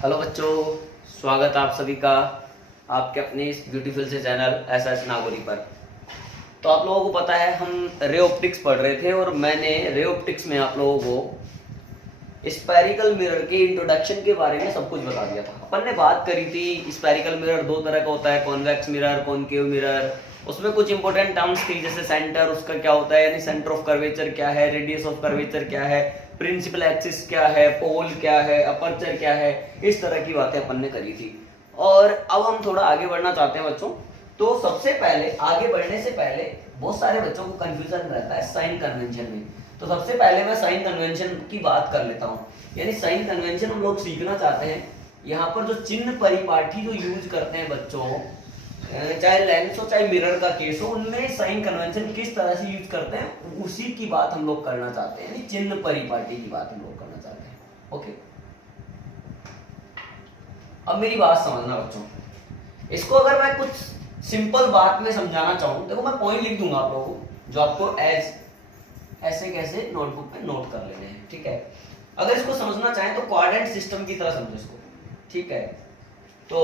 Hello बच्चों, स्वागत है आप सभी का आपके अपने इस ब्यूटीफुल से चैनल एसएस नागौरी पर। तो आप लोगों को पता है हम रे ऑप्टिक्स पढ़ रहे थे और मैंने रे ऑप्टिक्स में आप लोगों को स्फेरिकल मिरर के इंट्रोडक्शन के बारे में सब कुछ बता दिया था। अपन ने बात करी थी स्फेरिकल मिरर दो तरह का होता है, कॉन्वेक्स मिरर, कॉनकेव मिरर। उसमें कुछ इंपॉर्टेंट टर्म्स थी जैसे सेंटर उसका क्या होता है, यानी सेंटर ऑफ कर्वेचर क्या है, रेडियस ऑफ कर्वेचर क्या है, प्रिंसिपल एक्सिस क्या है, पोल क्या है, अपर्चर क्या है, इस तरह की बातें अपन ने करी थी। और अब हम थोड़ा आगे बढ़ना चाहते हैं बच्चों। तो सबसे पहले आगे बढ़ने से पहले बहुत सारे बच्चों को कंफ्यूजन रहता है साइन कन्वेंशन में। तो सबसे पहले मैं साइन कन्वेंशन की बात कर लेता हूँ। यानी साइन कन्वेंशन हम लोग सीखना चाहते हैं। यहाँ पर जो चिन्ह परिपाठी जो यूज करते हैं बच्चों, चाहे लेंस हो चाहे मिरर का केस हो, उनमें साइन कन्वेंशन किस तरह से यूज करते हैं उसी की बात हम लोग करना चाहते हैं। यानी चिन्ह परिपाटी की बात हम लोग करना चाहते हैं। ओके, अब मेरी बात समझना बच्चों। इसको अगर मैं कुछ सिंपल बात में समझाना चाहूं, देखो मैं पॉइंट लिख दूंगा आप लोगों को, जो आपको ऐसे कैसे नोटबुक में नोट कर लेने हैं। ठीक है, अगर इसको समझना चाहें तो क्वाड्रेंट सिस्टम की तरह समझो इसको। ठीक है, तो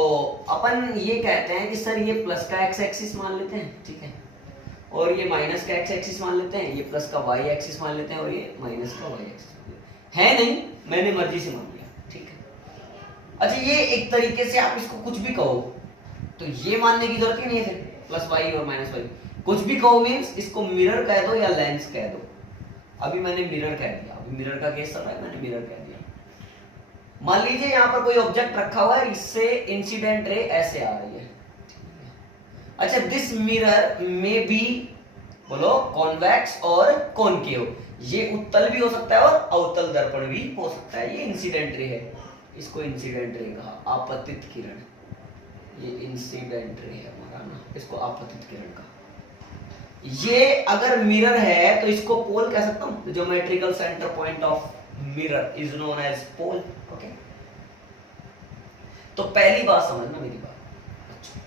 अपन ये कहते हैं कि सर ये प्लस का एक्स एक्सिस मान लेते हैं, ठीक है, और ये माइनस का एक्स एक्सिस मान लेते हैं, ये प्लस का वाई एक्सिस मान लेते हैं, और ये माइनस का वाई एक्सिस है। नहीं, मैंने मर्जी से मान लिया। ठीक है, अच्छा ये एक तरीके से आप इसको कुछ भी कहो तो ये मानने की जरूरत ही नहीं है फिर, प्लस वाई और माइनस वाई कुछ भी कहो मीन्स इसको मिरर कह दो या लेंस कह दो। अभी मैंने मिरर कह दिया, अभी मिरर का केस चल रहा है, मैंने मिरर कह दिया। मान लीजिए यहाँ पर कोई ऑब्जेक्ट रखा हुआ है, इससे इंसिडेंट रे ऐसे आ रही है। अच्छा, दिस मिरर में बी बोलो कॉन्वेक्स और कॉनकेव, ये उत्तल भी हो सकता है और अवतल दर्पण भी हो सकता है। ये इंसिडेंट रे है, इसको इंसिडेंट रे कहा, आपतित किरण। ये इंसिडेंट रे है हमारा ना, इसको आपतित किरण कहा। ये अगर मिरर है तो इसको पोल कह सकता हूं। Geometrical centre point of mirror is known as pole. Okay, तो पहली बात समझना मेरी बात, अच्छा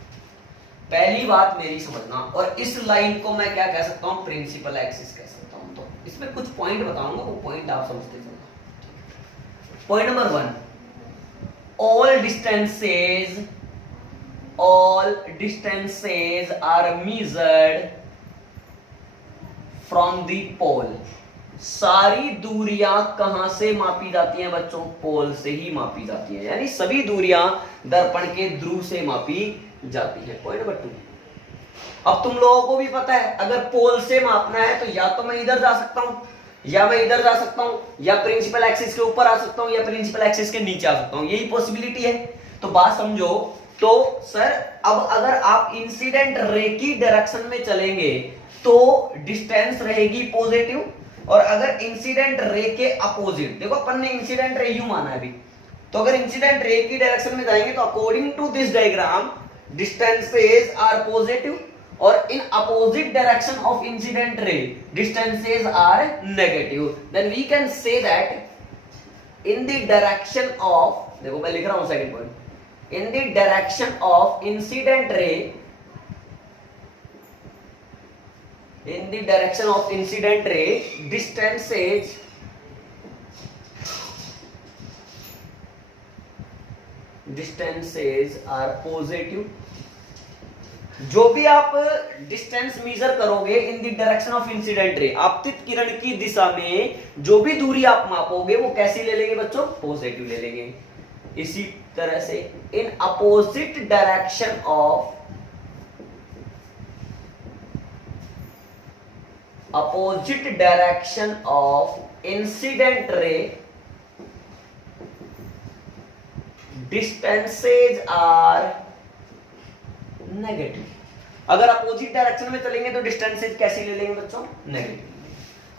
पहली बात मेरी समझना, और इस लाइन को मैं क्या कह सकता हूं, प्रिंसिपल एक्सिस कह सकता हूं। तो इसमें कुछ पॉइंट बताऊंगा, वो पॉइंट आप समझते चलना। Point number 1, all distances are measured from the pole। सारी दूरियां कहां से मापी जाती हैं बच्चों, पोल से ही मापी जाती हैं। यानी सभी दूरियां दर्पण के ध्रुव से मापी जाती हैं। पॉइंट नंबर 2, अब तुम लोगों को भी पता है अगर पोल से मापना है तो या तो मैं इधर जा सकता हूं, या मैं इधर जा सकता हूं, या प्रिंसिपल एक्सिस के ऊपर आ सकता हूं, या प्रिंसिपल एक्सिस के नीचे आ सकता हूं। यही पॉसिबिलिटी है। तो बात समझो। तो सर अब अगर आप इंसिडेंट रे की डायरेक्शन में चलेंगे तो डिस्टेंस रहेगी पॉजिटिव, और अगर इंसिडेंट रे के अपोजिट, देखो अपन ने इंसिडेंट रे यू माना है अभी, तो अगर इंसिडेंट रे की डायरेक्शन में जाएंगे तो according to this diagram distances are positive, और in opposite direction of incident ray distances are negative। then we can say that in the direction of, देखो मैं लिख रहा हूं second point, in the direction of incident ray, in the direction of incident ray distances are positive। जो भी आप distance measure करोगे in the direction of incident रे, आपतित किरण की दिशा में जो भी दूरी आप मापोगे वो कैसी ले लेंगे बच्चों, पॉजिटिव ले लेंगे। इसी तरह से in opposite direction of incident ray distances are negative. अगर अपोजिट डायरेक्शन में चलेंगे तो डिस्टेंसेज कैसी ले लेंगे बच्चों, नेगेटिव।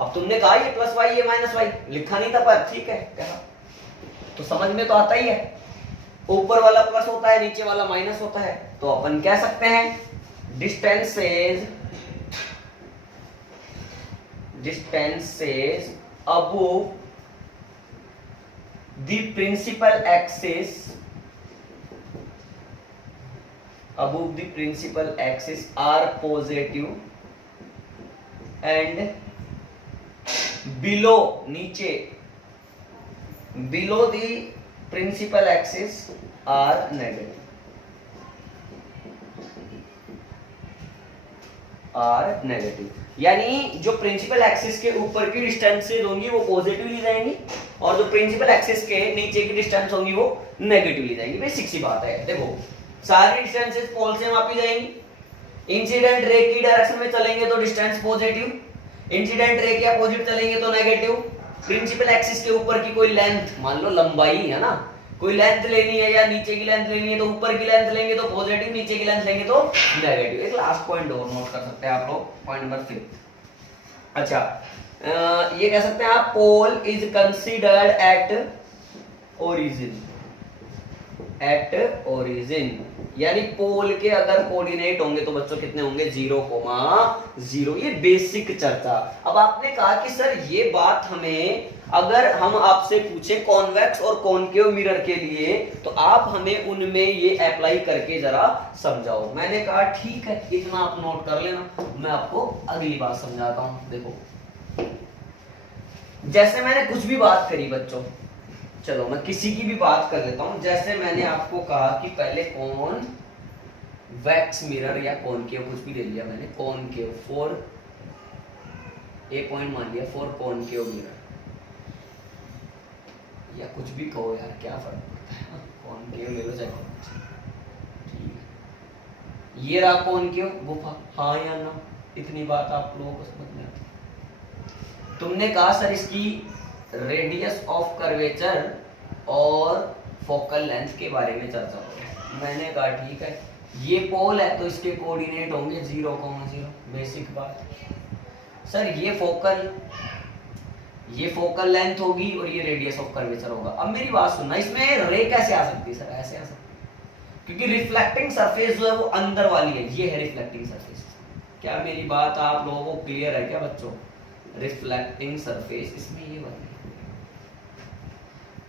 अब तुमने कहा ये प्लस वाई ये माइनस वाई, लिखा नहीं था पर ठीक है कहा, तो समझ में तो आता ही है। ऊपर वाला प्लस होता है, नीचे वाला माइनस होता है, तो अपन कह सकते हैं distances above the principal axis, above the principal axis are positive and below नीचे below the principal axis are negative, are negative, यानी जो प्रिंसिपल एक्सिस के ऊपर की डिस्टेंसेज होंगी वो पॉजिटिव ली जाएंगी और जो प्रिंसिपल एक्सिस के नीचे की डिस्टेंस होंगी वो नेगेटिव ली जाएंगी। बेसिक सी बात है। देखो सारी डिस्टेंसेज पोल से मापी जाएंगी, इंसिडेंट रे की डायरेक्शन में चलेंगे तो डिस्टेंस पॉजिटिव, इंसिडेंट रे के अपोजिट चलेंगे तो नेगेटिव। प्रिंसिपल एक्सिस के ऊपर की कोई लेंथ, मान लो लंबाई है ना, कोई लेंथ लेनी है या नीचे की लेंथ लेनी है तो ऊपर की लेंथ लेंगे तो पॉजिटिव, नीचे की लेंथ लेंगे तो नेगेटिव। एक लास्ट पॉइंट और नोट कर सकते हैं आप लोग, पॉइंट नंबर 5। अच्छा ये कह सकते हैं आप, pole is considered at origin, at origin, यानी पोल के अगर कोऑर्डिनेट होंगे तो बच्चों कितने होंगे, 0,0। ये बेसिक चर्चा। अब आपने कहा कि सर ये बात हमें, अगर हम आपसे पूछें कॉन्वेक्स और कॉनकेव मिरर के लिए तो आप हमें उनमें ये अप्लाई करके जरा समझाओ। मैंने कहा ठीक है, इतना आप नोट कर लेना, मैं आपको अगली बात समझाता हूं। देखो जैसे मैंने कुछ भी बात करी बच्चों, चलो मैं किसी की भी बात कर लेता हूं। जैसे मैंने आपको कहा कि पहले कॉन्वेक्स मिरर या कॉनकेव, कुछ भी ले लिया मैंने, कॉनकेव फॉर ए पॉइंट मान लिया, फॉर कॉनकेव मिरर या कुछ भी कहो यार, क्या फर्क पड़ता है, कॉनकेव ले लो चाहे ठीक है। ये रहा कॉनकेव गुफा, हाँ या ना, इतनी बात आप लोगों को समझ में आती। तुमने कहा सर इसकी रेडियस ऑफ कर्वेचर और फोकल लेंथ के बारे में चर्चा करो। मैंने कहा ठीक है, ये पोल है तो इसके कोऑर्डिनेट होंगे 0,0। बेसिक बात। सर ये फोकल लेंथ होगी और ये रेडियस ऑफ कर्वेचर होगा। अब मेरी बात सुनना, इसमें रे कैसे आ सकती है सर, ऐसे आ सकती है क्योंकि रिफ्लेक्टिंग सरफेस जो है वो अंदर वाली है, ये है रिफ्लेक्टिंग सरफेस। क्या मेरी बात आप लोगों को क्लियर है क्या बच्चों? रिफ्लेक्टिंग सरफेस इसमें ये बनी,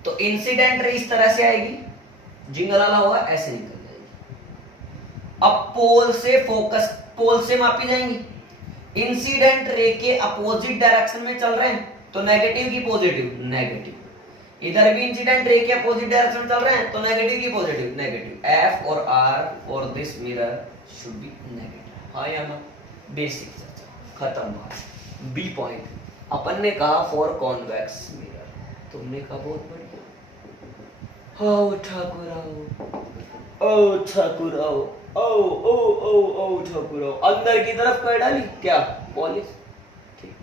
तो इंसिडेंट रे इस तरह से आएगी, जिंगल वाला होगा ऐसे निकल जाएगी। अब पोल से मापी जाएंगी, इंसिडेंट रे के अपोजिट डायरेक्शन में चल रहे हैं तो नेगेटिव की पॉजिटिव, नेगेटिव। इधर भी इंसिडेंट रे के अपोजिट डायरेक्शन चल रहे हैं तो नेगेटिव की पॉजिटिव, नेगेटिव। एफ और R for this mirror should be negative. हाँ या ना? बेसिक चर्चा खत्म बात। बी पॉइंट, अपन ने कहा फॉर कॉन्वेक्स मिरर, तुमने कहा बहुत बढ़िया। ओ ठाकुर ओ ठाकुर ओ ठाकुर, अंदर की तरफ कर डाली क्या पॉलिश, ठीक।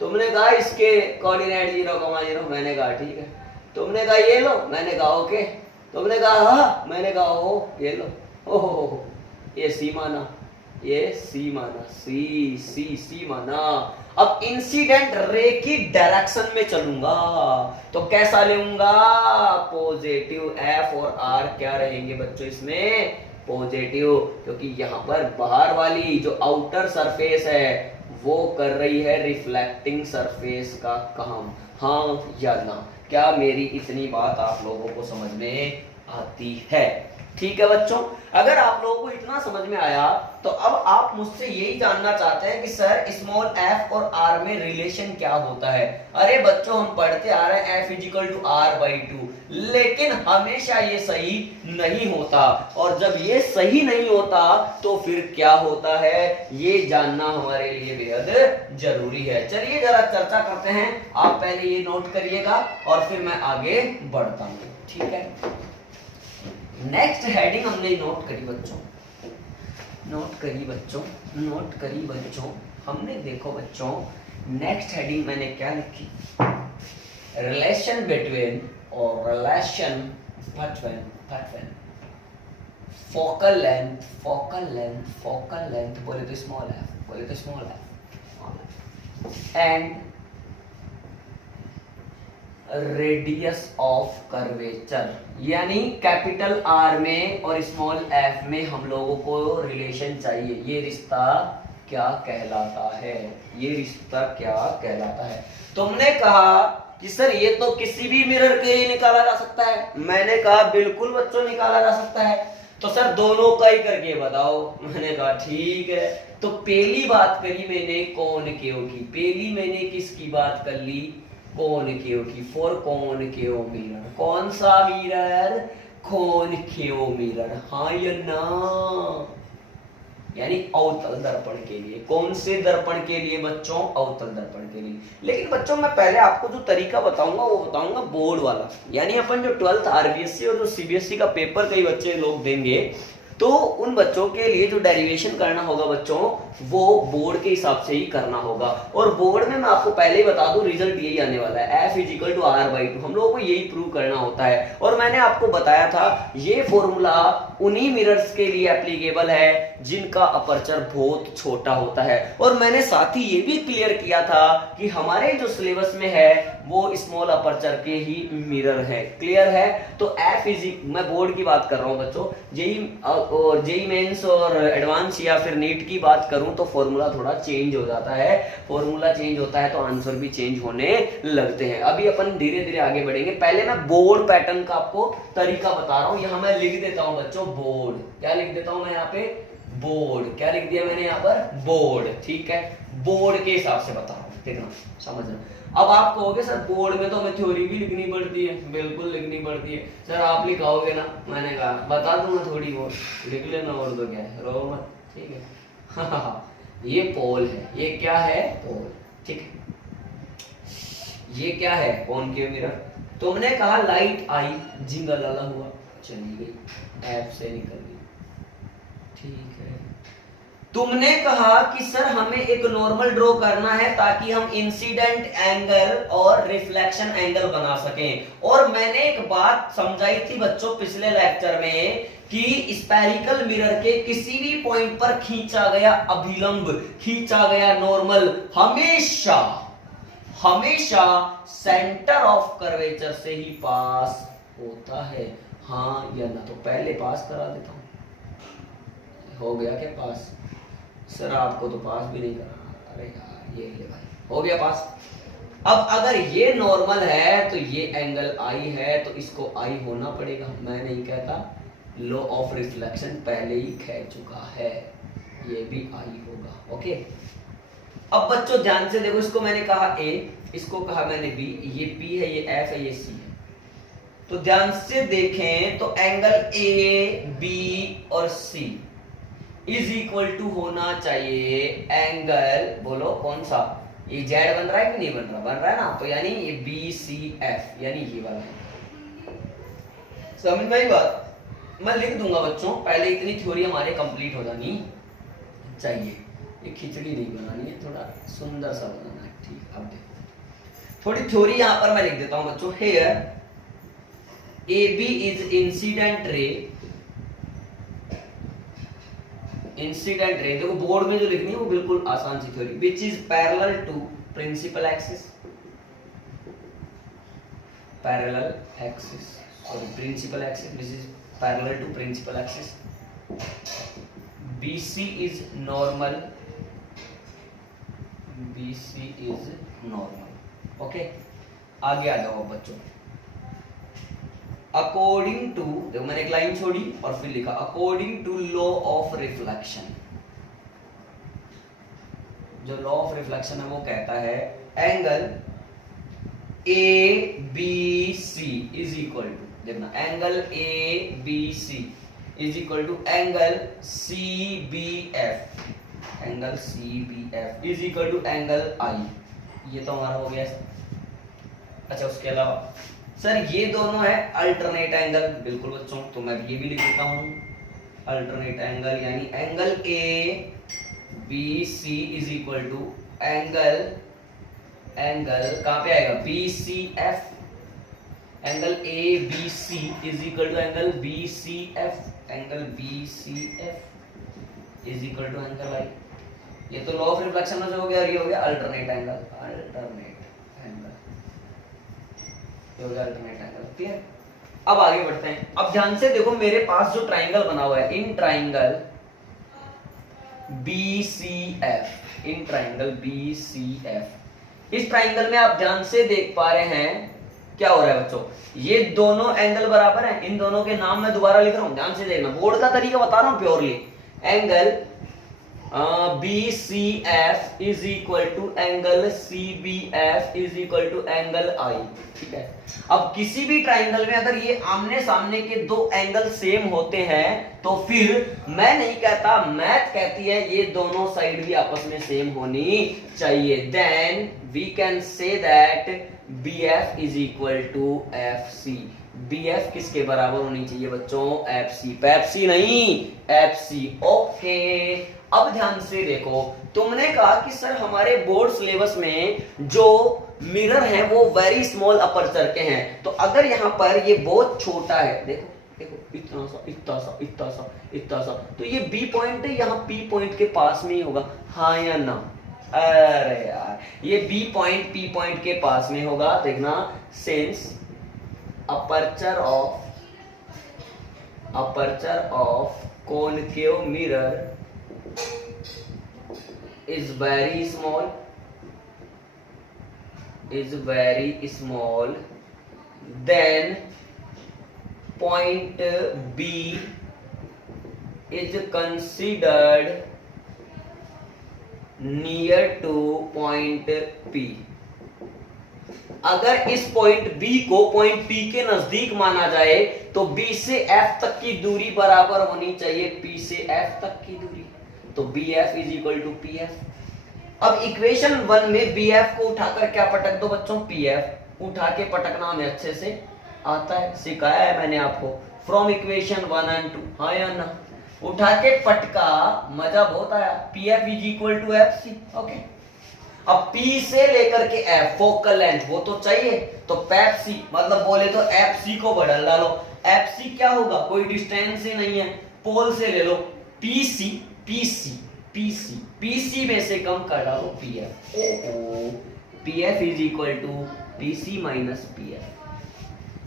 तुमने कहा इसके कोऑर्डिनेट 0,0, मैंने कहा ठीक है। तुमने कहा ये लो, मैंने कहा ओके। तुमने कहा हाँ, मैंने कहा ओ ये लो, ओहो ये सी माना, ये सी माना, सी माना। अब इंसिडेंट रे की डायरेक्शन में चलूंगा तो कैसा लेऊंगा, पॉजिटिव। एफ और आर क्या रहेंगे बच्चों इसमें, पॉजिटिव, क्योंकि यहाँ पर बाहर वाली जो आउटर सरफेस है वो कर रही है रिफ्लेक्टिंग सरफेस का काम। हाँ या ना? क्या मेरी इतनी बात आप लोगों को समझ में आती है? ठीक है बच्चों, अगर आप लोगों को इतना समझ में आया तो अब आप मुझसे यही जानना चाहते हैं कि सर स्मॉल एफ और आर में रिलेशन क्या होता है। अरे बच्चों हम पढ़ते आ रहे हैं F is equal to R by 2, लेकिन हमेशा ये सही नहीं होता, और जब ये सही नहीं होता तो फिर क्या होता है ये जानना हमारे लिए बेहद जरूरी है। चलिए जरा चर्चा करते हैं, आप पहले ये नोट करिएगा और फिर मैं आगे बढ़ता हूँ, ठीक है। नेक्स्ट हेडिंग हमने नोट करी बच्चों, हमने देखो बच्चों नेक्स्ट हेडिंग मैंने क्या लिखी, रिलेशन बिटवीन फोकल लेंथ बोले तो small F and radius of curvature, यानी कैपिटल आर में और स्मॉल एफ में हम लोगों को रिलेशन चाहिए। ये रिश्ता क्या कहलाता है? तुमने कहा कि सर ये तो किसी भी मिरर के लिए निकाला जा सकता है। मैंने कहा बिल्कुल बच्चों निकाला जा सकता है। तो सर दोनों का ही करके बताओ। मैंने कहा ठीक है। तो पहली बात करी मैंने कॉनकेव की, पहली मैंने किसकी बात कर ली, कॉनकेव की, फॉर कॉनकेव मिरर। कौन सा मिरर? कॉनकेव मिरर, हाँ या ना? यानी अवतल दर्पण के लिए। कौन से दर्पण के लिए बच्चों? अवतल दर्पण के लिए। लेकिन बच्चों मैं पहले आपको जो तरीका बताऊंगा वो बताऊंगा बोर्ड वाला। यानी अपन जो 12th आरबीएससी और जो सीबीएसई का पेपर कई बच्चे लोग देंगे, तो उन बच्चों के लिए जो डेरिवेशन करना होगा बच्चों, वो बोर्ड के हिसाब से ही करना होगा। और बोर्ड में मैं आपको पहले ही बता दूं, रिजल्ट यही आने वाला है, F = R/2। हम लोगों को यही प्रूव करना होता है। और मैंने आपको बताया था ये फॉर्मूला उन्हीं मिरर्स के लिए एप्लीकेबल है जिनका अपर्चर बहुत छोटा होता है। और मैंने साथ ही ये भी क्लियर किया था कि हमारे जो सिलेबस में है वो स्मॉल अपर्चर के ही मिरर है। क्लियर है? तो मैं बोर्ड की बात कर रहा हूं बच्चों। जेई मेंस और एडवांस या फिर नीट की बात करूं तो फॉर्मूला थोड़ा चेंज हो जाता है। फॉर्मूला चेंज होता है तो आंसर भी चेंज होने लगते हैं। अभी अपन धीरे धीरे आगे बढ़ेंगे। पहले मैं बोर्ड पैटर्न का आपको तरीका बता रहा हूं। यहां मैं लिख देता हूं बच्चों बोर्ड। क्या लिख देता हूं मैं यहाँ पे? बोर्ड। क्या लिख दिया मैंने यहाँ पर? बोर्ड। ठीक है, बोर्ड के हिसाब से बता रहा हूँ, देखना समझना। अब आप कहोगे सर बोर्ड में तो हमें थ्योरी भी लिखनी पड़ती है। बिल्कुल लिखनी पड़ती है सर, आप लिखाओगे ना? मैंने कहा बता दूंगा थोड़ी बहुत, लिख लेना और तो क्या है, रो मत। ठीक है, हाँ ये पोल है। ये क्या है? पोल। ठीक है, ये क्या है? Concave mirror. तुमने कहा लाइट आई, जिंगल लाला हुआ, चली गई, ऐप से निकल गई। ठीक है, तुमने कहा कि सर हमें एक नॉर्मल ड्रॉ करना है ताकि हम इंसिडेंट एंगल और रिफ्लेक्शन एंगल बना सकें। और मैंने एक बात समझाई थी बच्चों पिछले लेक्चर में कि स्पेरिकल मिरर के किसी भी पॉइंट पर खींचा गया अभिलंब, खींचा गया नॉर्मल हमेशा हमेशा सेंटर ऑफ कर्वेचर से ही पास होता है। हाँ या ना? तो पहले पास करा देता हूं। हो गया क्या पास? सर आपको तो पास भी नहीं कराना। अरे यार, ये ले भाई, हो गया पास। अब अगर ये नॉर्मल है तो ये एंगल आई है तो इसको आई होना पड़ेगा। मैं नहीं कहता, लॉ ऑफ रिफ्लेक्शन पहले ही कह चुका है, ये भी आई होगा। ओके, अब बच्चों ध्यान से देखो, इसको मैंने कहा A, इसको कहा मैंने B, ये P है, ये F है, ये C है। तो ध्यान से देखें तो एंगल A, B और C = होना चाहिए एंगल, बोलो कौन सा? ये Z बन रहा है कि नहीं बन रहा? बन रहा है ना? तो यानी ये BCF, यानी ये वाला है। समझ में आई बात? मैं लिख दूंगा बच्चों, पहले इतनी थ्योरी हमारे कंप्लीट हो जानी चाहिए। ये खिचड़ी नहीं बनानी है, थोड़ा सुंदर सा बनाना है। ठीक, अब देखो थोड़ी थ्योरी यहां पर मैं लिख देता हूं बच्चों। Here AB is incident ray. Incident ray देखो बोर्ड में जो लिखनी है वो बिल्कुल आसान सी theory. Which is parallel to principal axis, parallel axis sorry principal axis, which is parallel to principal axis. BC is normal, BC is normal. Okay, आगे आ जाओ बच्चों। अकॉर्डिंग टू, देखो मैंने एक लाइन छोड़ी और फिर लिखा according to law of reflection. जो लॉ ऑफ रिफ्लेक्शन है वो कहता है angle ABC is equal to, देखना angle ABC is equal to angle CBF, angle CBF is equal to angle I। ये तो हमारा हो गया। अच्छा, उसके अलावा सर ये दोनों है अल्टरनेट एंगल। बिल्कुल बच्चों, तो मैं ये भी लिख देता हूं अल्टरनेट एंगल, यानी angle ABC is equal to angle कहां पे आएगा? BCF। Angle ABC is equal to angle BCF, angle BCF is equal to angle I। ये तो लॉ ऑफ रिफ्लेक्शन में हो गया, और ये हो गया alternate angle, alternate angle. Clear? अब आगे बढ़ते हैं। अब ध्यान से देखो, मेरे पास जो ट्राइंगल बना हुआ है, in triangle BCF, in triangle BCF, इस ट्राइंगल में आप ध्यान से देख पा रहे हैं क्या हो रहा है बच्चों? ये दोनों एंगल बराबर हैं। इन दोनों के नाम मैं दोबारा लिख रहा हूं, ध्यान से देखना। बोर्ड का तरीका बता रहा हूं purely. Angle B C F is equal to angle C B F is equal to angle I. ठीक है, अब किसी भी ट्राइंगल में अगर ये आमने सामने के दो एंगल सेम होते हैं तो फिर मैं नहीं कहता, मैथ कहती है ये दोनों साइड भी आपस में सेम होनी चाहिए। Then we can say that B F is equal to F C. B F किसके बराबर होनी चाहिए बच्चों? F C. पेप्सी नहीं, एफ सी। ओके, अब ध्यान से देखो, तुमने कहा कि सर हमारे बोर्ड सिलेबस में जो मिरर है वो वेरी स्मॉल अपर्चर के हैं, तो अगर यहां पर ये बहुत छोटा है, देखो देखो इतना सा इतना सा इतना सा इतना सा, तो ये बी पॉइंट यहाँ पी पॉइंट के पास में ही होगा, हाँ या ना? अरे यार, ये बी पॉइंट पी पॉइंट के पास में होगा। देखना, since aperture of concave mirror is very small, then point B is considered near to point P। अगर इस पॉइंट B को पॉइंट P के नजदीक माना जाए तो B से F तक की दूरी बराबर होनी चाहिए P से F तक की दूरी, तो BF is equal to PF। अब इक्वेशन 1 में BF को उठाकर क्या पटक दो बच्चों? PF। उठा के पटकना हमें अच्छे से आता है, सिखाया है मैंने आपको फ्रॉम इक्वेशन 1 एंड 2, हाँ या ना? उठा के पटका, मजा बहुत आया। PF is equal to FC। Okay, अब P से लेकर के F फोकल लेंथ वो तो चाहिए, तो पेप्सी मतलब बोले तो FC को बदल डालो। FC क्या होगा? कोई डिस्टेंस ही नहीं है, पोल से ले लो PC, PC, PC, PC में से कम कर डालो PF। PF is equal to PC minus PF।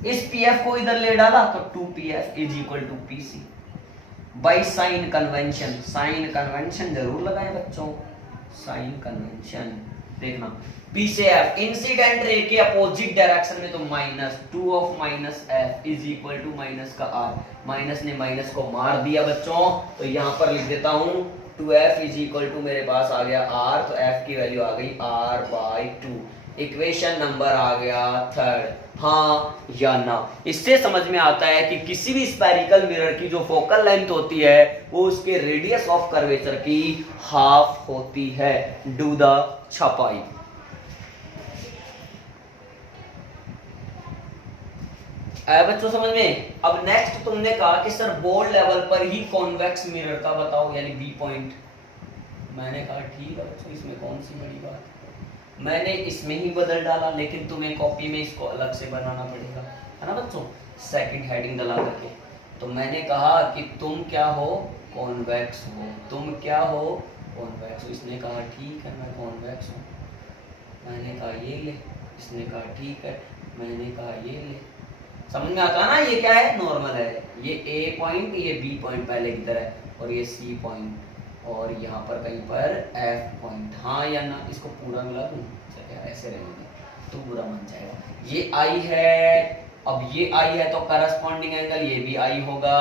इस PF को इधर ले डाला तो 2PF is equal to PC by sign convention. Sign convention जरूर लगाएं बच्चों, साइन कन्वेंशन। देखना, P से F इंसिडेंट रे के अपोजिट डायरेक्शन में, तो minus 2 of minus F is equal to minus का R। माइनस ने माइनस को मार दिया बच्चों, तो यहां पर लिख देता हूं 2F इज इक्वल टू, मेरे पास आ गया R, तो F की वैल्यू आ गई R बाई 2। इक्वेशन नंबर आ गया 3rd, हाँ या ना? इससे समझ में आता है कि किसी भी स्फेरिकल मिरर की जो फोकल लेंथ होती है वो उसके रेडियस ऑफ कर्वेचर की हाफ होती है। डू द छपाई। आया बच्चों समझ में? अब नेक्स्ट तुमने कहा कि सर बोर्ड लेवल पर ही कॉन्वेक्स मिरर का बताओ, यानी बी पॉइंट। मैंने कहा ठीक है बच्चों, इसमें कौन सी बड़ी बात है, मैंने इसमें ही बदल डाला, लेकिन तुम्हें कॉपी में इसको अलग से बनाना पड़ेगा, है ना बच्चों? सेकंड हेडिंग डला करके। तो मैंने कहा कि तुम क्या हो? कॉन्वेक्स हो। तुम क्या हो? कॉन्वेक्स हो। इसने कहा ठीक है मैं कॉन्वेक्स हूँ। मैंने कहा ये ले, इसने कहा ठीक है, मैंने कहा ये ले। समझ में आता है ना? ये क्या है? नॉर्मल है। ये A पॉइंट, ये B पॉइंट पहले की तरह, और ये C पॉइंट, और यहाँ पर कहीं पर F पॉइंट, हाँ या ना? इसको पूरा मिला दूं, ऐसे रहेंगे तो पूरा बन जाएगा। ये I है, अब ये I है तो करस्पॉन्डिंग एंगल ये भी I होगा,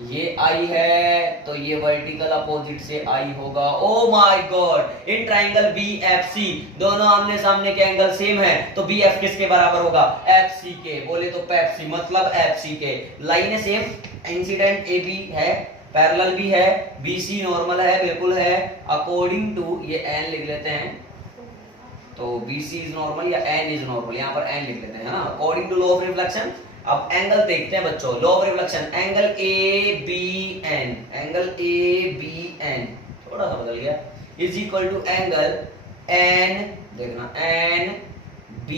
ये I है तो ये वर्टिकल अपोजिट से I होगा। ओ my God, in triangle BFC दोनों आमने सामने के एंगल सेम है, तो BF किसके बराबर होगा? FC के। बोले तो पेप्सी मतलब FC के। लाइनें सेम, इंसिडेंट AB है, पैरेलल भी है, BC नॉर्मल है, बिल्कुल है। अकॉर्डिंग टू, ये N लिख लेते हैं, तो BC इज नॉर्मल या N इज नॉर्मल, यहाँ पर N लिख लेते हैं, है ना? According to law of reflection. अब एंगल देखते हैं बच्चों, law of reflection. Angle ABN, angle ABN थोड़ा सा बदल गया, is equal to angle N, देखना NBD,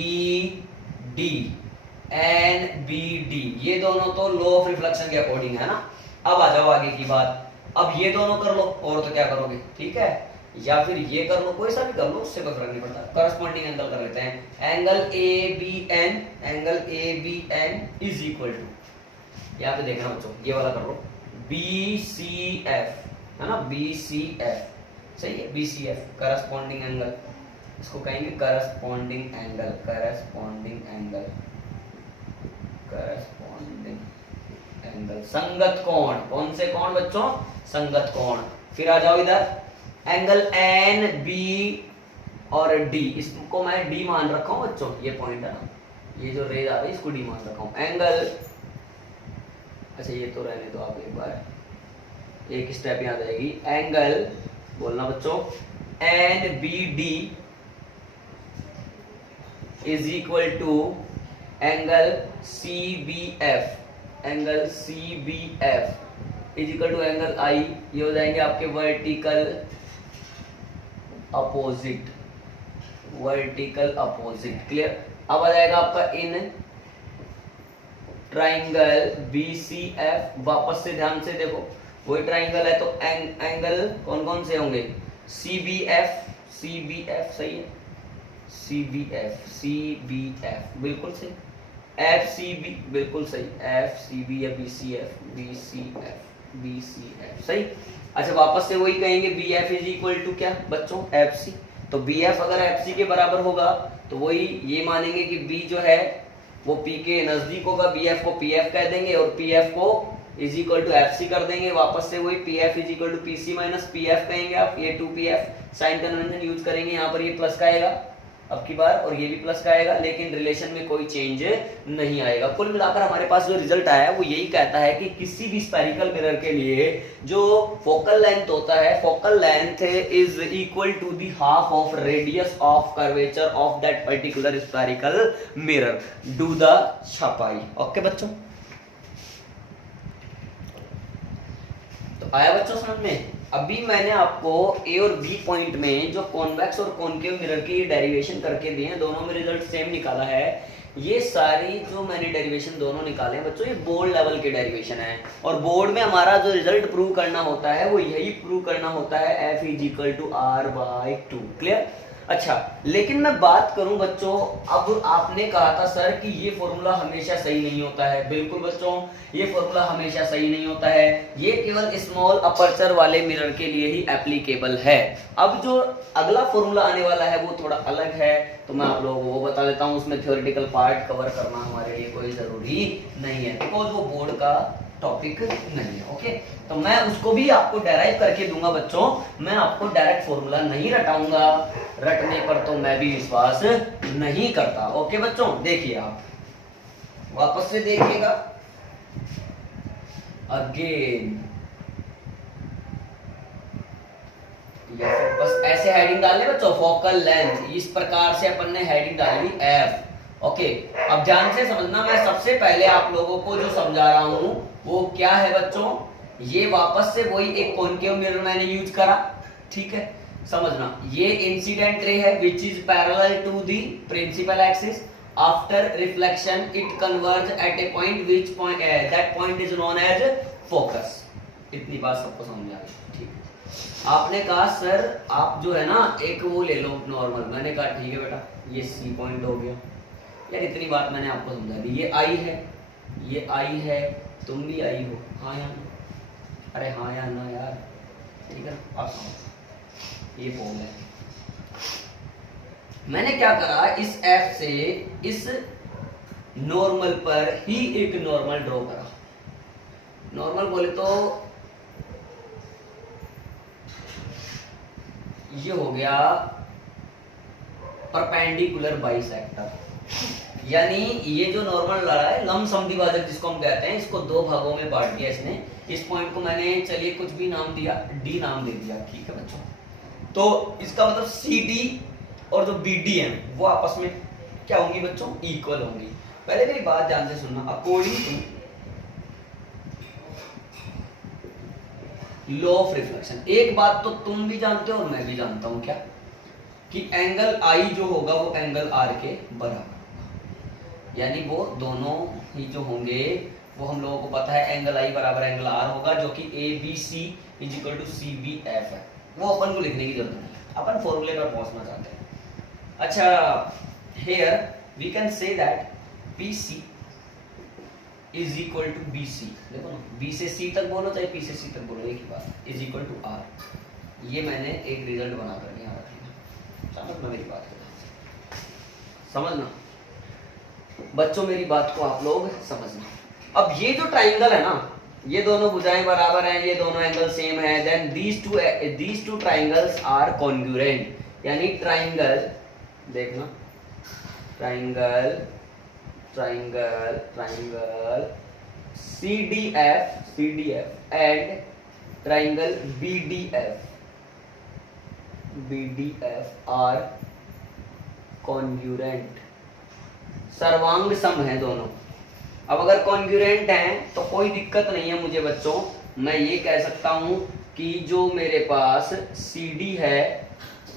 NBD। ये दोनों तो लॉ ऑफ रिफ्लेक्शन के अकॉर्डिंग है ना? अब आ जाओ आगे की बात। अब ये दोनों कर लो, और तो क्या करोगे, ठीक है? या फिर ये कर लो, कोई सा भी कर लो, उससे कोई फर्क नहीं पड़ता। करस्पॉन्डिंग एंगल कर लेते हैं। Angle ABN, angle ABN is equal to, यहाँ पे देखना बच्चों, ये वाला कर लो, BCF, है ना? BCF सही है, BCF करस्पॉन्डिंग एंगल, इसको कहेंगे corresponding angle, corresponding angle, corresponding angle. संगत कोण, कौन से कोण बच्चों? संगत कोण। फिर आ जाओ इधर, एंगल एन बी और डी, इसको मैं डी मान रखा हूं बच्चों, ये पॉइंट है ना, ये जो रेज आ रही है इसको डी मान रखा हूं। एंगल, अच्छा ये तो रहने दो आप, एक बार एक स्टेप याद आएगी। एंगल बोलना बच्चों N B D is equal to angle C B F, angle C B F is equal to angle I, ये हो जाएंगे आपके vertical opposite, vertical opposite. Clear? अब आ जाएगा आपका in triangle B C F, वापस से ध्यान से देखो वही ट्राइंगल है तो एंगल कौन कौन से होंगे, C B F, C B F सही है, C B F, C B F बिल्कुल सही, एफ सी बी बिल्कुल सही, एफ सी बी या B C F, B C F, B C F सही। अच्छा वापस से वही कहेंगे B F is equal to क्या बच्चों, एफ सी। तो बी एफ अगर एफ सी के बराबर होगा तो वही ये मानेंगे कि बी जो है वो पी के नजदीक होगा, बी एफ को पी एफ कह देंगे और पी एफ को is equal to F C कर देंगे। वापस से वही P F is equal to P C minus P F कहेंगे आप, ये two P F sign convention use करेंगे, यहाँ पर ये प्लस का आएगा अब की बार और ये भी प्लस का आएगा, लेकिन रिलेशन में कोई चेंज नहीं आएगा। कुल मिलाकर हमारे पास जो रिजल्ट आया है वो यही कहता है कि किसी भी स्फेरिकल मिरर के लिए जो फोकल लेंथ होता है, focal length is equal to the half of radius of curvature of that particular spherical mirror. Do the छपाई। ओके बच्चों, तो आया बच्चों समझ में? अभी मैंने आपको ए और बी पॉइंट में जो कॉन्वेक्स और कॉनकेव मिरर की डेरिवेशन करके दिए हैं, दोनों में रिजल्ट सेम निकाला है। ये सारी जो मैंने डेरिवेशन दोनों निकाले हैं बच्चों, ये बोर्ड लेवल के डेरिवेशन है और बोर्ड में हमारा जो रिजल्ट प्रूव करना होता है वो यही प्रूव करना होता है, F is equal to R by two. Clear? अच्छा, लेकिन मैं बात करूं बच्चों, अब आपने कहा था सर कि ये फॉर्मूला हमेशा सही नहीं होता है। बिल्कुल बच्चों, ये फॉर्मूला हमेशा सही नहीं होता है, ये केवल स्मॉल अपर्चर वाले मिरर के लिए ही एप्लीकेबल है। अब जो अगला फॉर्मूला आने वाला है वो थोड़ा अलग है, तो मैं आप लोगों को वो बता देता हूँ। उसमें थ्योरेटिकल पार्ट कवर करना हमारे लिए कोई जरूरी नहीं है, बिकॉज वो बोर्ड का टॉपिक नहीं है। ओके, तो मैं उसको भी आपको डेराइव करके दूंगा बच्चों, मैं आपको डायरेक्ट फॉर्मूला नहीं रटाऊंगा, रटने पर तो मैं भी विश्वास नहीं करता। ओके बच्चों, देखिए आप वापस से देखिएगा अगेन, बस ऐसे हेडिंग डाल ले बच्चों, फोकल लेंथ, इस प्रकार से अपन ने हेडिंग डाली एफ। ओके, अब ध्यान से समझना, मैं सबसे पहले आप लोगों को जो समझा रहा हूं वो क्या है बच्चों, ये वापस से वही एक कॉनकेव मिरर मैंने यूज करा, ठीक है? समझना, ये इंसिडेंट रे है which is parallel to the principal axis, after reflection it converge at a point which point that point is known as focus. इतनी बात सबको समझ आ गई, ठीक है? आपने कहा सर आप जो है ना एक वो ले लो नॉर्मल, मैंने कहा ठीक है बेटा, ये सी पॉइंट हो गया यार, इतनी बात मैंने आपको समझा दी। ये आई है, ये आई है, तुम भी आई हो, हाँ या ना? अरे हाँ या ना यार, ठीक है? आप समझो, ये पोल है। मैंने क्या करा, इस एफ से इस नॉर्मल पर ही एक नॉर्मल ड्रॉ करा। नॉर्मल बोले तो ये हो गया परपेंडिकुलर बाइसेक्टर, यानी ये जो नॉर्मल रहा है लंब समद्विभाजक जिसको हम कहते हैं, इसको दो भागों में बांट दिया इसने। इस पॉइंट को मैंने चलिए कुछ भी नाम दिया, डी नाम दे दिया, ठीक है बच्चों? तो इसका मतलब सी डी और जो बी डी है वो आपस में क्या होंगी बच्चों, इक्वल होंगी। पहले मेरी बात ध्यान से सुनना, according to law of reflection, एक बात तो तुम भी जानते हो और मैं भी जानता हूं, क्या कि एंगल आई जो होगा वो एंगल आर के बराबर, यानी वो दोनों ही जो होंगे वो हम लोगों को पता है एंगल आई बराबर एंगल आर होगा, जो कि A B C is equal to C B F है। वो अपन को लिखने की जरूरत नहीं है, अपन फॉर्मूले पर पहुंचना चाहते हैं। अच्छा, here we can say that P C is equal to B C, देखो ना, बी से सी तक बोलो चाहे पी से सी तक बोलो, एक ही बात, इज इक्वल टू आर। ये मैंने एक रिजल्ट बनाकर यहाँ रखा, समझना मेरी बात को, समझना बच्चों, मेरी बात को आप लोग समझना। अब ये जो ट्राइंगल है ना, ये दोनों भुजाएं बराबर हैं, ये दोनों एंगल सेम है, then these two triangles are congruent, यानी ट्राइंगल, देखना, triangle triangle triangle CDF and triangle BDF are congruent, सर्वांग सम है दोनों। अब अगर कॉन्ग्रुएंट हैं तो कोई दिक्कत नहीं है मुझे बच्चों, मैं ये कह सकता हूं कि जो मेरे पास CD है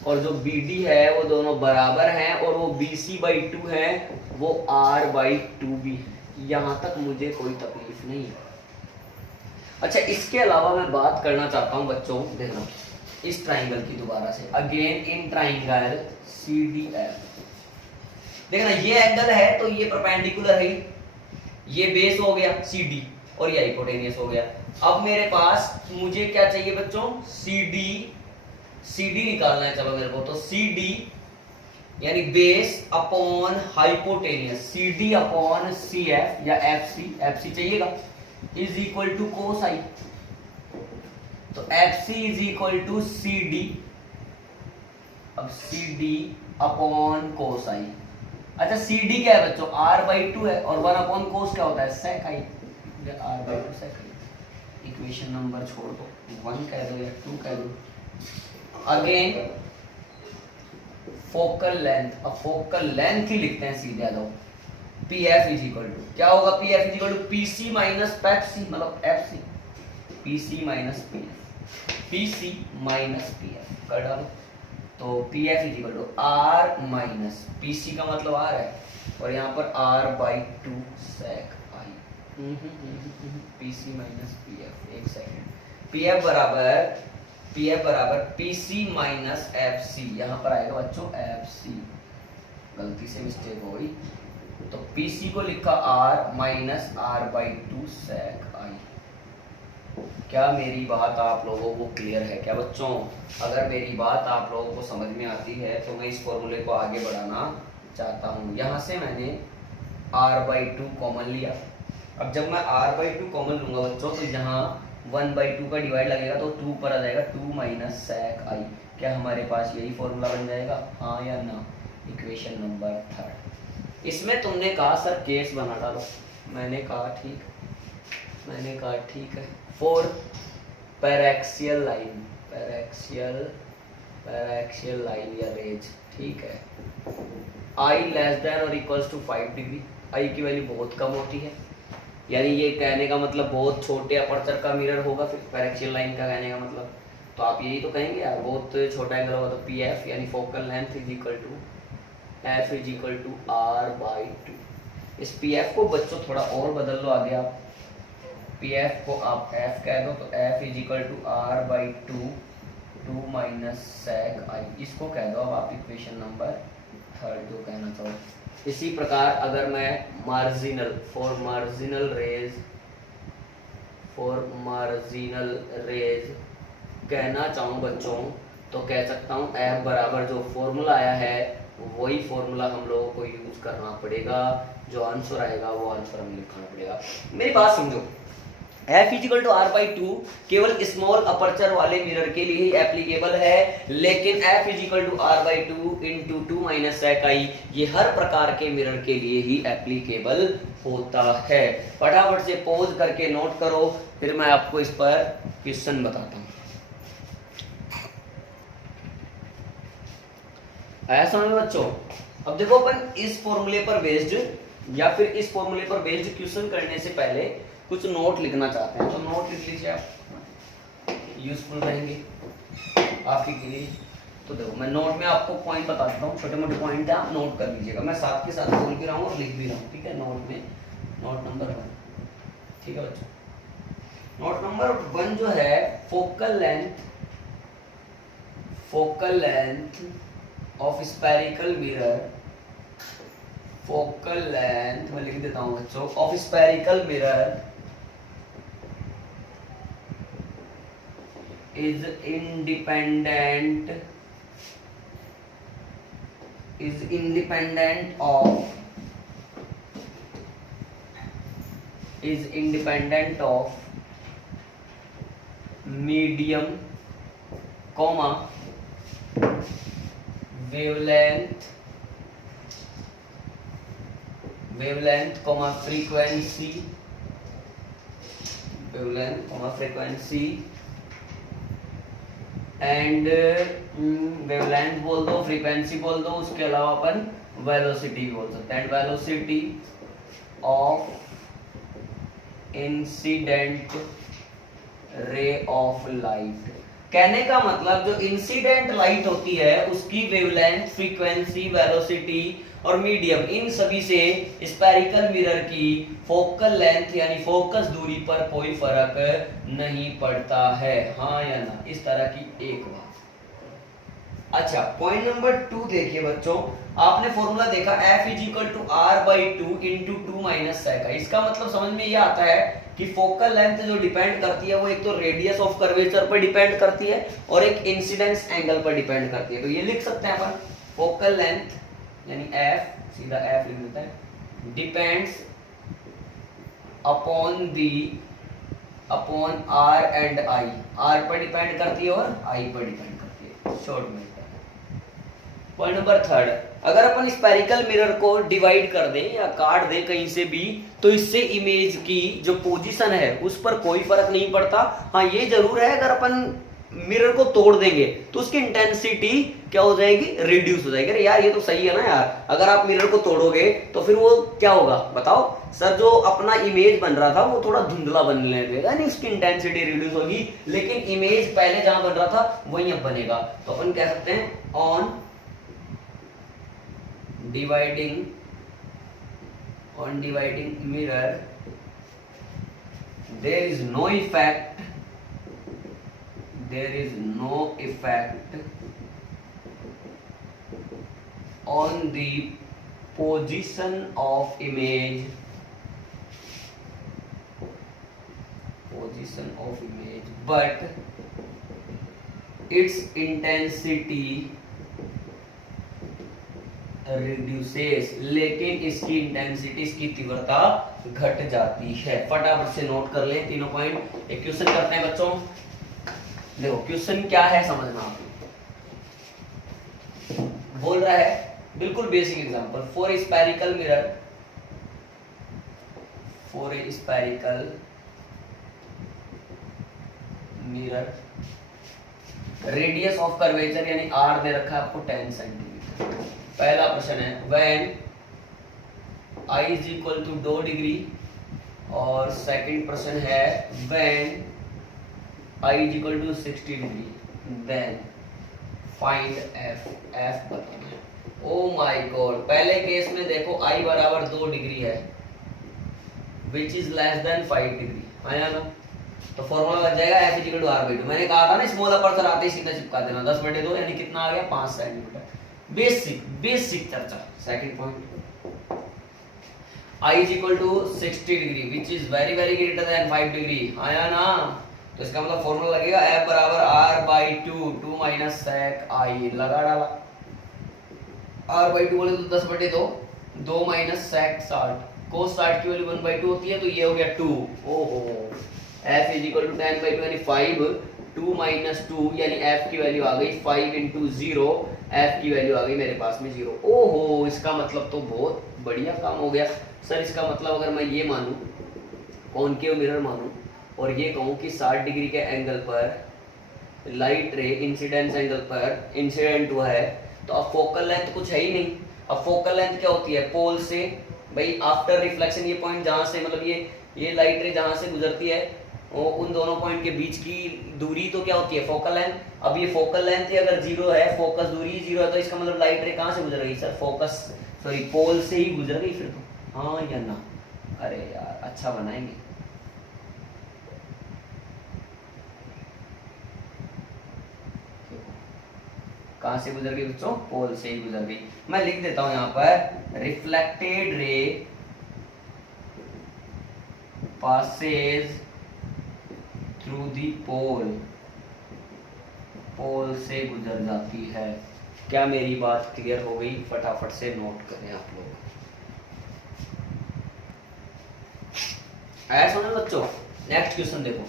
और जो BD है वो दोनों बराबर हैं, और वो BC/2 है, वो R/2 भी है। यहां तक मुझे कोई तकलीफ नहीं है। अच्छा, इसके अलावा मैं बात करना चाहता हूं बच्चों, देखना इस ट्राइंगल की दोबारा से, अगेन इन ट्राइंगल CDF, देखना ये एंगल है तो ये परपेंडिकुलर है, ये बेस हो गया CD और ये हाइपोटेनियस हो गया। अब मेरे पास मुझे क्या चाहिए बच्चों, CD निकालना है, चलो मेरे को, तो CD यानी base upon hypotenuse, CD upon CF या FC चाहिएगा, इज इक्वल टू कोसाई, तो FC is equal to CD, अब CD अपॉन कोसाई। अच्छा, CD क्या है बच्चों, R/2 है, और 1 अपॉन कोस क्या होता है, सेक आई, R/2 सेक आई। इक्वेशन नंबर छोड़ दो, 1 कह दो या 2 कह दो। अगेन फोकल लेंथ, अब फोकल लेंथ ही लिखते हैं सीधे, आ जाओ, PF इज इक्वल टू क्या होगा, PF is equal to PC minus Pepsi, मतलब FC, PC माइनस PF कर डालो, तो PF is equal to R minus PC का मतलब R है, और यहाँ पर R/2 sec i, PC minus PF, एक सेकेंड, PF बराबर PC माइनस FC, यहाँ पर आएगा बच्चों FC, गलती से मिस्टेक हो गई, तो PC को लिखा R माइनस R/2 सेक आई। क्या मेरी बात आप लोगों को क्लियर है क्या बच्चों? अगर मेरी बात आप लोगों को समझ में आती है तो मैं इस फॉर्मूले को आगे बढ़ाना चाहता हूँ। यहाँ से मैंने R/2 कॉमन लिया, अब जब मैं R/2 कॉमन लूंगा बच्चों तो यहाँ 1/2 का डिवाइड लगेगा तो 2 पर आ जाएगा, 2 माइनस सेक आई। क्या हमारे पास यही फॉर्मूला बन जाएगा, हाँ या ना? Equation number 3। इसमें तुमने कहा सर केस बना डालो, मैंने कहा ठीक है। फॉर पैरेक्सियल लाइन या रेज, ठीक है, आई लेस देन और इक्वल्स टू 5 डिग्री, आई की वैल्यू बहुत कम होती है, यानी ये कहने का मतलब बहुत छोटे अपर्चर का मिरर होगा, फिर पैरेक्सियल लाइन का कहने का मतलब, तो आप यही तो कहेंगे यार बहुत छोटा एंगल होगा, तो PF यानी focal length is equal to F is equal to R/2। इस PF को बच्चों थोड़ा और बदल लो आगे, आप PF को आप F कह दो, तो F is equal to R/2 2 minus sec I, इसको कह दो अब आप इक्वेशन नंबर 3 जो कहना चाहो। इसी प्रकार अगर मैं फॉर मार्जिनल रेज कहना चाहूँ बच्चों, तो कह सकता हूँ F बराबर जो फॉर्मूला आया है वही फॉर्मूला हम लोगों को यूज करना पड़ेगा, जो आंसर आएगा वो आंसर हमें लिखना पड़ेगा। मेरी बात समझो, F is equal to R/2 केवल स्मॉल अपर्चर वाले मिरर के लिए ही एप्लीकेबल है, लेकिन F is equal to R/2 into 2 minus sec I ये हर प्रकार के मिरर के लिए ही एप्लीकेबल होता है। फटाफट से पॉज करके नोट करो, फिर मैं आपको इस पर क्वेश्चन बताता हूँ। आया समझ में बच्चों? अब देखो, अपन इस फॉर्मूले पर बेस्ड या फिर इस फॉर्मूले पर बेस्ड क्वेश्चन करने से पहले कुछ नोट लिखना चाहते हैं, तो नोट लिख लीजिए आप, यूजफुल रहेंगे आपके लिए। तो देखो, मैं नोट में आपको पॉइंट बता देता हूँ, छोटे मोटे पॉइंट है, आप नोट कर लीजिएगा, मैं साथ के साथ बोल भी रहा हूँ और लिख भी रहा हूँ, ठीक है? नोट में नोट नंबर 1, ठीक है बच्चों? नोट नंबर 1 जो है, focal length of spherical mirror, focal length मैं लिख देता हूं बच्चों, of spherical mirror is independent of medium comma wavelength comma frequency, wavelength comma frequency and wavelength बोल दो, फ्रीक्वेंसी बोल दो, उसके अलावा अपन वेलोसिटी भी बोल सकते हैं। And velocity of incident ray of light. कहने का मतलब जो इंसिडेंट लाइट होती है उसकी वेवलेंथ, फ्रीक्वेंसी, वेलोसिटी और मीडियम, इन सभी से स्फेरिकल मिरर की फोकल लेंथ यानी फोकस दूरी पर कोई फर्क नहीं पड़ता है, हाँ या ना। इस तरह की एक बात। अच्छा, पॉइंट नंबर 2 देखिए बच्चों, आपने फॉर्मूला देखा F is equal to R by two into two minus sec. इसका मतलब समझ में ये आता है कि फोकल लेंथ जो डिपेंड करती है वो एक तो रेडियस ऑफ कर्वेचर पर डिपेंड करती है और एक इंसिडेंस एंगल पर डिपेंड करती है। तो ये लिख सकते हैं अपन, फोकल लेंथ यानी F, सीधा F लिख देता है, depends upon R and I। R पर डिपेंड करती है और I पर डिपेंड करती है, शॉर्ट में। पॉइंट नंबर 3, अगर अपन स्फेरिकल मिरर को डिवाइड कर दें या काट दें कहीं से भी, तो इससे इमेज की जो पोजीशन है उस पर कोई फर्क नहीं पड़ता। हाँ ये जरूर है, अगर अपन मिरर को तोड़ देंगे तो उसकी इंटेंसिटी क्या हो जाएगी, रिड्यूस हो जाएगी। अरे यार ये तो सही है ना यार, अगर आप मिरर को तोड़ोगे तो फिर वो क्या होगा बताओ सर, जो अपना इमेज बन रहा था वो थोड़ा धुंधला बनने लगेगा, नहीं उसकी इंटेंसिटी रिड्यूस होगी, लेकिन इमेज पहले जहां बन रहा था वही अब बनेगा। तो अपन कह सकते हैं on dividing mirror there is no effect on the position of image but its intensity reduces, लेकिन इसकी इंटेंसिटी, इसकी तीव्रता घट जाती है। फटाफट से नोट कर लें तीनों पॉइंट। एक क्वेश्चन करते हैं बच्चों, देखो क्वेश्चन क्या है समझना। आप बोल रहा है बिल्कुल basic example, for a spherical mirror radius of curvature यानी R दे रखा है आपको 10 सेंटीमीटर। पहला प्रश्न है when I is equal to 2 degree, और सेकंड प्रश्न है when I is equal to 60 degree, then find F बताना है। ओ माय गॉड, पहले केस में देखो I बराबर 2 डिग्री है which is less than 5 degree, आया ना, तो फॉर्मूला लग जाएगा F is equal to R by 2। मैंने कहा था ना स्मॉल अपर्चर आते ही सीधा चिपका देना, 10/2 यानी कितना आ गया 5 सेंटीमीटर। बेसिक चर्चा। Second point, I is equal to 60 degree which is very greater than 5 degree, आया ना, तो इसका मतलब फॉर्मूला लगेगा F बराबर R by 2 minus sec I, लगा डाला। R बाई 2 बोले तो 10/2, 2 माइनस सेक 60, cos 60 की वैल्यू 1/2 होती है, तो ये हो गया 2। ओहो, F इज इक्वल टू 10/2 यानी 5, 2 माइनस 2 यानी F की वैल्यू आ गई 5 इंटू 0, F की वैल्यू आ गई मेरे पास में 0। ओहो, इसका मतलब तो बहुत बढ़िया काम हो गया सर। इसका मतलब अगर मैं ये मानूं, कॉनकेव मिरर मानूं, और ये कहूं कि 60 डिग्री के एंगल पर लाइट रे इंसिडेंस एंगल पर इंसिडेंट हुआ है, तो अब फोकल लेंथ कुछ है ही नहीं। अब फोकल लेंथ क्या होती है, पोल से भाई आफ्टर रिफ्लेक्शन, ये पॉइंट जहां से मतलब ये लाइट रे जहां से गुजरती है उन दोनों पॉइंट के बीच की दूरी तो क्या होती है, फोकल लेंथ। अब ये फोकल लेंथ ही अगर 0 है, फोकस दूरी 0 है, तो इसका मतलब लाइट रे कहां से गुजर गई सर, पोल से ही गुजर गई फिर तो, हाँ या ना। अरे यार अच्छा बनाएंगे। कहां से गुजर गई बच्चों, पोल से ही गुजर गई। मैं लिख देता हूं यहां पर, reflected ray Passage through the पोल से गुजर जाती है। क्या मेरी बात क्लियर हो गई? फटाफट से नोट करें आप लोग। आया समझ बच्चों? नेक्स्ट क्वेश्चन देखो,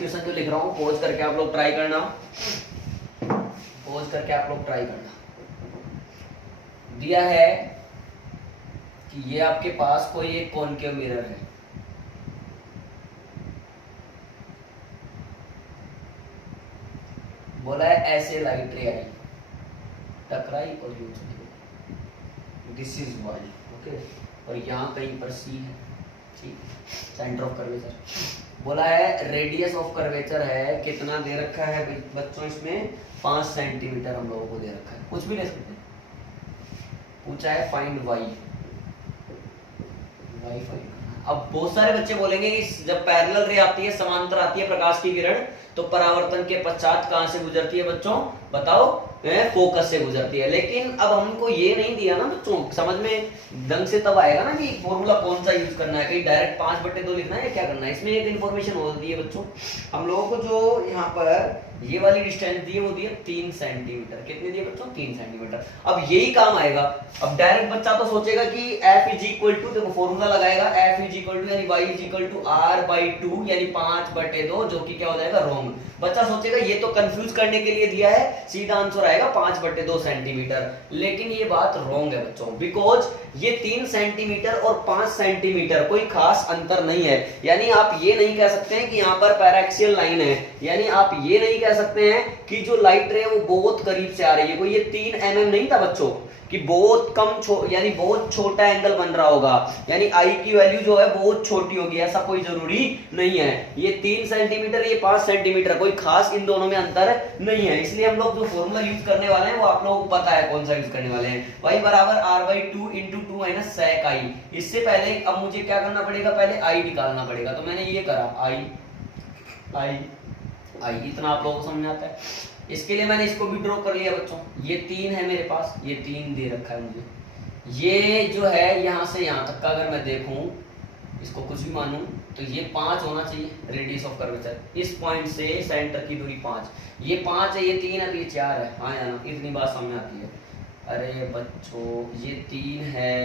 नेक्स्ट क्वेश्चन जो लिख रहा हूँ पॉज करके आप लोग ट्राई करना, पॉज करके आप लोग ट्राई करना। दिया है कि ये आपके पास कोई एक कॉनकेव मिरर है, बोला है ऐसे लाइट रे आई, टकराई और use this is Y, okay, और यहाँ कहीं पर सी है, ठीक, सेंटर ऑफ कर्वेचर। बोला है रेडियस ऑफ कर्वेचर है, कितना दे रखा है बच्चों इसमें 5 सेंटीमीटर हम लोगों को दे रखा है, कुछ भी ले सकते हैं। पूछा है फाइंड वाई, वाई फाइंड। अब बहुत सारे बच्चे बोलेंगे कि जब पैरेलल रे आती है, समांतर आती है प्रकाश की किरण, तो परावर्तन के पश्चात कहां से गुजरती है बच्चों, बताओ, फोकस से गुजरती है। लेकिन अब हमको ये नहीं दिया ना बच्चों, समझ में ढंग से तब आएगा ना कि फॉर्मूला कौन सा यूज करना है, कहीं डायरेक्ट 5/2 लिखना है या क्या करना है। इसमें एक इन्फॉर्मेशन हो दी है बच्चों, हम लोगों को जो यहाँ पर ये वाली डिस्टेंस दी है वो दी है 3 सेंटीमीटर। कितनी दी है बच्चों, 3 सेंटीमीटर। अब यही काम आएगा। अब डायरेक्ट बच्चा तो सोचेगा कि F इज इक्वल टू, देखो फॉर्मूला लगाएगा, F इज इक्वल टू यानी Y is equal to R/2 यानी 5/2, जो कि क्या हो जाएगा, रॉन्ग। बच्चा सोचेगा ये तो कंफ्यूज करने के लिए दिया है, सीधा आंसर आएगा 5/2 सेंटीमीटर। लेकिन ये बात रॉन्ग है बच्चों, बिकॉज ये 3 सेंटीमीटर और 5 सेंटीमीटर कोई खास अंतर नहीं है। यानी आप ये नहीं कह सकते हैं कि यहाँ पर पैराक्सियल लाइन है, यानी आप ये नहीं कह सकते हैं कि जो लाइट रे वो बहुत करीब से आ रही है। कोई ये 3 mm नहीं था बच्चों कि बहुत कम यानी बहुत छोटा एंगल बन रहा होगा, यानी आई की वैल्यू जो है बहुत छोटी होगी, ऐसा कोई जरूरी नहीं है। ये 3 सेंटीमीटर, ये 5 सेंटीमीटर, कोई खास इन दोनों में अंतर नहीं है। इसलिए हम लोग जो फॉर्मूला यूज करने वाले हैं वो आप लोगों को पता है कौन सा यूज करने वाले हैं, y बराबर R/2 × 2 - sec i। इससे पहले अब मुझे क्या करना पड़ेगा, पहले i निकालना पड़ेगा, तो मैंने ये करा, i इतना आप लोगों को समझ आता है। इसके लिए मैंने इसको भी ड्रॉ कर लिया बच्चों, ये 3 है मेरे पास, ये 3 दे रखा है मुझे। ये जो है यहाँ से यहाँ तक का अगर मैं देखूं, इसको कुछ भी मानूं, तो ये 5 होना चाहिए रेडियस ऑफ कर्वेचर। इस पॉइंट से सेंटर की दूरी 5, ये 5 है, ये 3 है, तो ये 4 है। हाँ या ना, इतनी बात समझ आती है। अरे बच्चों ये 3 है,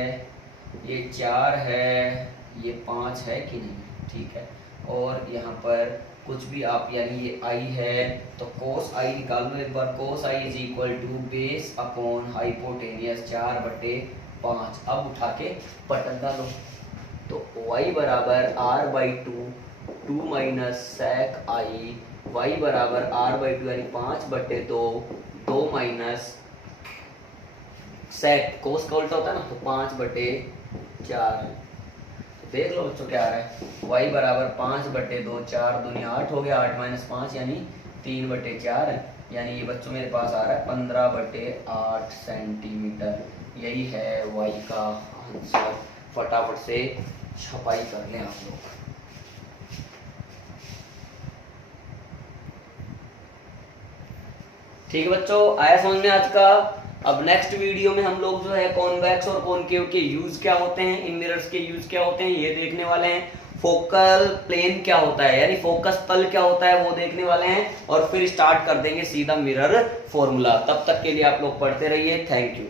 ये 4 है, ये 5 है कि नहीं, ठीक है। और यहाँ पर कुछ भी आप, यानी ये i है, तो cos i निकाल लो एक बार। cos i is equal to base upon hypotenuse 4/5। अब उठा के पटक डालो, तो y बराबर R/2 2 - sec i, y बराबर R/2 यानी 5/2 2 माइनस sec, cos का उल्टा होता है ना, तो 5/4। देख लो बच्चों क्या आ रहा है, y बराबर 5/2, 4 दूनी 8 हो गया, 8 - 5 यानी 3/4 है, यानी ये बच्चों मेरे पास आ रहा है 15/8 सेंटीमीटर। यही है y का आंसर। फटाफट से छपाई कर लें आप लोग। ठीक है बच्चों, आया समझ में आज का। अब नेक्स्ट वीडियो में हम लोग जो है कॉन्वेक्स और कॉनकेव के यूज क्या होते हैं, इन मिरर्स के यूज क्या होते हैं ये देखने वाले हैं। फोकल प्लेन क्या होता है, यानी फोकस तल क्या होता है वो देखने वाले हैं, और फिर स्टार्ट कर देंगे सीधा मिरर फॉर्मूला। तब तक के लिए आप लोग पढ़ते रहिए। Thank you.